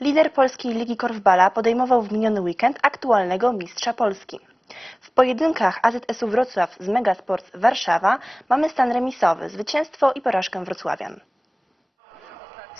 Lider polskiej Ligi Korfbala podejmował w miniony weekend aktualnego mistrza Polski. W pojedynkach AZS-u Wrocław z Megasports Warszawa mamy stan remisowy, zwycięstwo i porażkę wrocławian.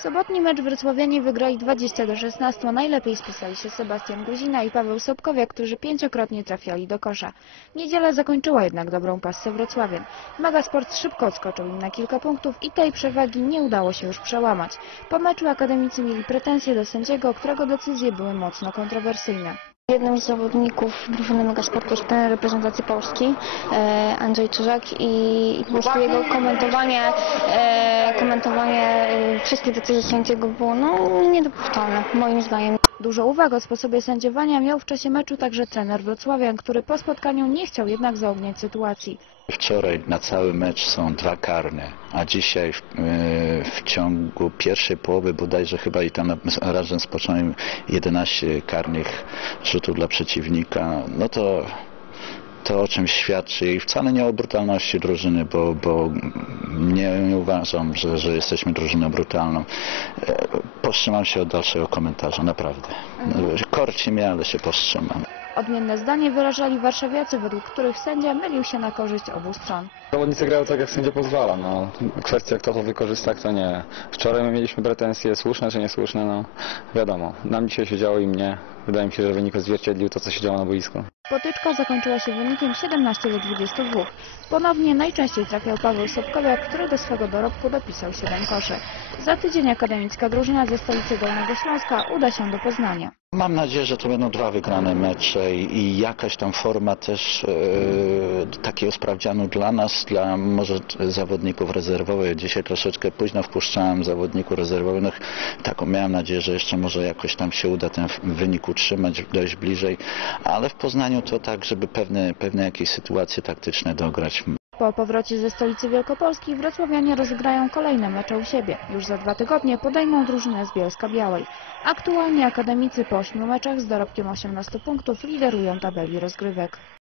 Sobotni mecz wrocławianie wygrali 20 do 16. Najlepiej spisali się Sebastian Guzina i Paweł Sobkowiak, którzy pięciokrotnie trafiali do kosza. Niedziela zakończyła jednak dobrą pasę wrocławian. Megasport szybko odskoczył im na kilka punktów i tej przewagi nie udało się już przełamać. Po meczu akademicy mieli pretensje do sędziego, którego decyzje były mocno kontrowersyjne. Jednym z zawodników drużyny Megasportu jest reprezentacji Polski, e, Andrzej Czyżak i, po prostu jego komentowanie, e, komentowanie wszystkich decyzji sędziego było no, niedopuszczalne, moim zdaniem. Dużo uwag o sposobie sędziowania miał w czasie meczu także trener Wrocławian, który po spotkaniu nie chciał jednak zaogniać sytuacji. Wczoraj na cały mecz są dwa karne, a dzisiaj w, e, w ciągu pierwszej połowy bodajże chyba i tam razem z początkiem 11 karnych rzutów dla przeciwnika, no to to o czym świadczy i wcale nie o brutalności drużyny, bo, bo nie, nie uważam, że, że jesteśmy drużyną brutalną. E, Powstrzymam się od dalszego komentarza, naprawdę. Korci mnie, ale się powstrzymam. Odmienne zdanie wyrażali warszawiacy, według których sędzia mylił się na korzyść obu stron. Zawodnicy grają tak, jak sędzia pozwala. No. Kwestia, kto to wykorzysta, kto nie. Wczoraj my mieliśmy pretensje, słuszne czy niesłuszne, no wiadomo. Nam dzisiaj się działo i mnie. Wydaje mi się, że wynik odzwierciedlił to, co się działo na boisku. Potyczka zakończyła się wynikiem 17 do 22. Ponownie najczęściej trafiał Paweł Sobkowiak, który do swego dorobku dopisał 7 koszy. Za tydzień akademicka drużyna ze stolicy Dolnego Śląska uda się do Poznania. Mam nadzieję, że to będą dwa wygrane mecze i, jakaś tam forma też e, takiego sprawdzianu dla nas, dla może zawodników rezerwowych. Dzisiaj troszeczkę późno wpuszczałem zawodników rezerwowych. Taką miałem nadzieję, że jeszcze może jakoś tam się uda ten wynik utrzymać, dojść bliżej, ale w Poznaniu to tak, żeby pewne, pewne jakieś sytuacje taktyczne dograć. Po powrocie ze stolicy Wielkopolski wrocławianie rozegrają kolejne mecze u siebie. Już za dwa tygodnie podejmą drużynę z Bielska Białej. Aktualnie akademicy po ośmiu meczach z dorobkiem 18 punktów liderują tabeli rozgrywek.